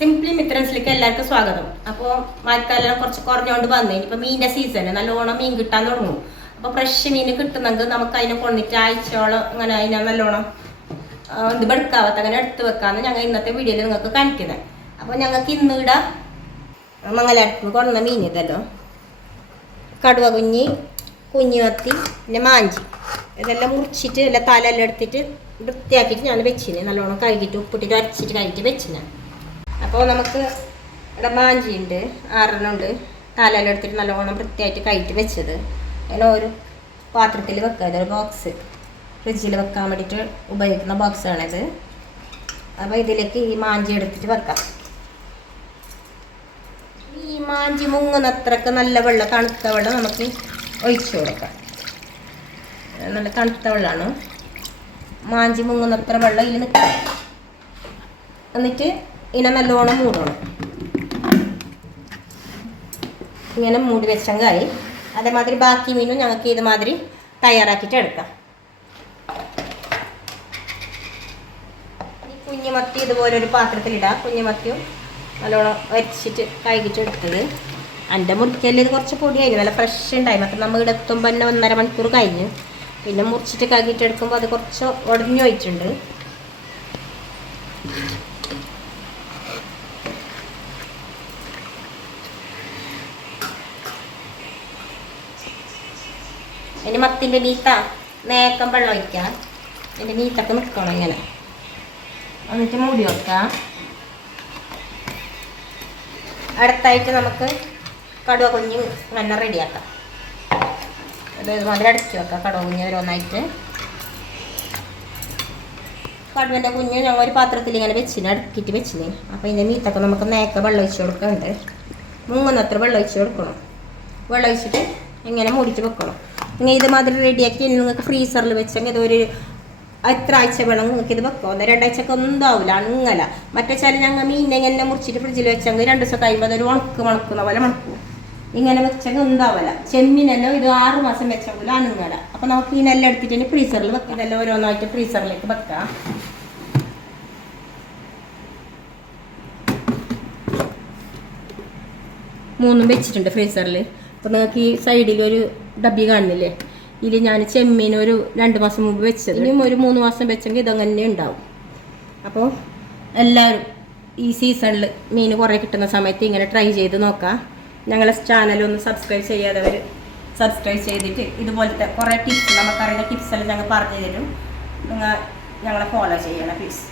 Simply മിത്രൻസിലേക്ക് എല്ലാവർക്കും സ്വാഗതം. അപ്പോൾ മഴക്കാലം കുറച്ച് കുറഞ്ഞുകൊണ്ട് വന്നേ ഇനിയിപ്പോൾ മീനിൻ്റെ സീസണ് നല്ലോണം മീൻ കിട്ടാൻ തുടങ്ങും. അപ്പോൾ ഫ്രഷ് മീൻ കിട്ടുന്നെങ്കിൽ നമുക്ക് അതിനെ കൊണ്ടിട്ട് ആഴ്ചയോളം അങ്ങനെ അതിനെ നല്ലോണം ഇത് വെടുക്കാവത്ത അങ്ങനെ എടുത്ത് വെക്കാമെന്ന് ഞങ്ങൾ ഇന്നത്തെ വീഡിയോയിൽ നിങ്ങൾക്ക് കാണിക്കുന്നത്. അപ്പോൾ ഞങ്ങൾക്ക് ഇന്നിവിടെ മംഗലാപുരത്ത് കൊണ്ടുവന്ന മീൻ ഇതല്ലോ, കടുവ കുഞ്ഞി, കുഞ്ഞുമത്തി, പിന്നെ മാഞ്ചി ഇതെല്ലാം മുറിച്ചിട്ട് എല്ലാം തലെല്ലാം എടുത്തിട്ട് വൃത്തിയാക്കിയിട്ട് ഞാൻ വെച്ചിന്. നല്ലോണം കഴുകിയിട്ട് ഉപ്പിട്ടിട്ട് അരച്ചിട്ട് കഴുകിയിട്ട് വെച്ചിന്. അപ്പോൾ നമുക്ക് ഇവിടെ മാഞ്ചിയുണ്ട്, 6 ഉണ്ട്, തലെല്ലാം എടുത്തിട്ട് നല്ലോണം വൃത്തിയായിട്ട് കഴുകിയിട്ട് വെച്ചത്. അങ്ങനെ ഒരു പാത്രത്തിൽ വെക്കുക. ഇതൊരു ബോക്സ് ഫ്രിഡ്ജിൽ വെക്കാൻ വേണ്ടിയിട്ട് ഉപയോഗിക്കുന്ന ബോക്സാണിത്. അപ്പോൾ ഇതിലേക്ക് ഈ മാഞ്ചി എടുത്തിട്ട് വെക്കാം. ഈ മാഞ്ചി മുങ്ങുന്നത്രക്ക് നല്ല വെള്ളം, തണുത്ത വെള്ളം നമുക്ക് ഒഴിച്ചു കൊടുക്കാം. നല്ല തണുത്ത വെള്ളമാണ്. മാഞ്ചി മുങ്ങുന്നത്ര വെള്ളം ഇതിൽ നിൽക്കാം. എന്നിട്ട് ഇതിനെ നല്ലോണം മൂടണം. ഇങ്ങനെ മൂടി വെച്ചെങ്കിൽ അതേമാതിരി ബാക്കി മീനും ഞങ്ങൾക്ക് ഇതുമാതിരി തയ്യാറാക്കിയിട്ട് എടുക്കാം. ഈ കുഞ്ഞുമത്തി ഇതുപോലെ ഒരു പാത്രത്തിലിടാം. കുഞ്ഞുമത്തിയും നല്ലോണം വരച്ചിട്ട് കഴുകിയിട്ട് എടുത്തത്. എൻ്റെ മുറിക്കല് ഇത് കുറച്ച് പൊടിയായിരുന്നു, നല്ല ഫ്രഷ് ഉണ്ടായിരുന്നു. അപ്പം നമ്മൾ ഇവിടെ എത്തുമ്പോൾ തന്നെ 1.5 മണിക്കൂർ കഴിഞ്ഞു. പിന്നെ മുറിച്ചിട്ട് കഴുകിയിട്ട് എടുക്കുമ്പോൾ അത് കുറച്ച് ഉടഞ്ഞു പോയിട്ടുണ്ട്. ഇനി മത്തിൻ്റെ മീത്ത നേക്കം വെള്ളം ഒഴിക്കാം. അതിൻ്റെ മീത്തൊക്കെ നിൽക്കണം ഇങ്ങനെ. എന്നിട്ട് മൂടി വെക്കാം. അടുത്തായിട്ട് നമുക്ക് കടുവ കുഞ്ഞ് നല്ല റെഡിയാക്കാം. അത് ഇതുമാതിരി അടച്ചു വെക്കാം. കടുവ കുഞ്ഞ് ഓരോന്നായിട്ട്. കടുവൻ്റെ കുഞ്ഞ് ഞങ്ങൾ ഒരു പാത്രത്തിൽ ഇങ്ങനെ വെച്ചിന്, അടുക്കിയിട്ട് വെച്ചിന്. അപ്പോൾ ഇതിൻ്റെ മീത്തൊക്കെ നമുക്ക് നേക്ക വെള്ളം ഒഴിച്ച് കൊടുക്കുന്നുണ്ട്. മുങ്ങുന്നത്ര വെള്ളം ഒഴിച്ച് കൊടുക്കണം. വെള്ളം ഒഴിച്ചിട്ട് ഇങ്ങനെ മൂടിയിട്ട് വെക്കണം. ഇങ്ങനെ ഇതുമാതിരി റെഡിയാക്കി നിങ്ങൾക്ക് ഫ്രീസറിൽ വെച്ചെങ്കിൽ ഇതൊരു എത്ര ആഴ്ച വേണം നിങ്ങൾക്ക് ഇത് വെക്കാം. 2 ആഴ്ചക്ക് ഒന്നും ആവില്ല, അണുങ്ങല. മറ്റേ ചില ഞങ്ങൾ മീനിനെ ഇങ്ങനെ മുറിച്ചിട്ട് ഫ്രിഡ്ജിൽ വെച്ചെങ്കിൽ 2 ദിവസം കഴിയുമ്പോൾ അതൊരു മണക്കുന്ന പോലെ മണക്കും. ഇങ്ങനെ വെച്ചെങ്കിൽ ഉണ്ടാവില്ല. ചെമ്മീനെല്ലാം ഇത് 6 മാസം വെച്ചെങ്കിലും അണുങ്ങല. അപ്പോൾ നമുക്ക് ഇതിനെല്ലാം എടുത്തിട്ട് ഫ്രീസറിൽ വെക്കാം. ഇതെല്ലാം ഓരോന്നായിട്ട് ഫ്രീസറിലേക്ക് വെക്കാം. മൂന്നും വെച്ചിട്ടുണ്ട് ഫ്രീസറിൽ. അപ്പോൾ നിങ്ങൾക്ക് ഈ സൈഡിലൊരു ഡബ്ബി കാണുന്നില്ലേ, ഇതിൽ ഞാൻ ചെമ്മീൻ ഒരു 2 മാസം മുമ്പ് വെച്ചത്. ഇനിയും ഒരു 3 മാസം വെച്ചെങ്കിൽ ഇതങ്ങനെ ഉണ്ടാവും. അപ്പോൾ എല്ലാവരും ഈ സീസണിൽ മീൻ കുറേ കിട്ടുന്ന സമയത്ത് ഇങ്ങനെ ട്രൈ ചെയ്ത് നോക്കാം. ഞങ്ങളെ ചാനലൊന്ന് സബ്സ്ക്രൈബ് ചെയ്യാത്തവർ സബ്സ്ക്രൈബ് ചെയ്തിട്ട് ഇതുപോലത്തെ കുറേ ടിപ്സ്, നമുക്കറിയുന്ന ടിപ്സെല്ലാം ഞങ്ങൾ പറഞ്ഞു തരും. നിങ്ങൾ ഞങ്ങളെ ഫോളോ ചെയ്യണം പ്ലീസ്.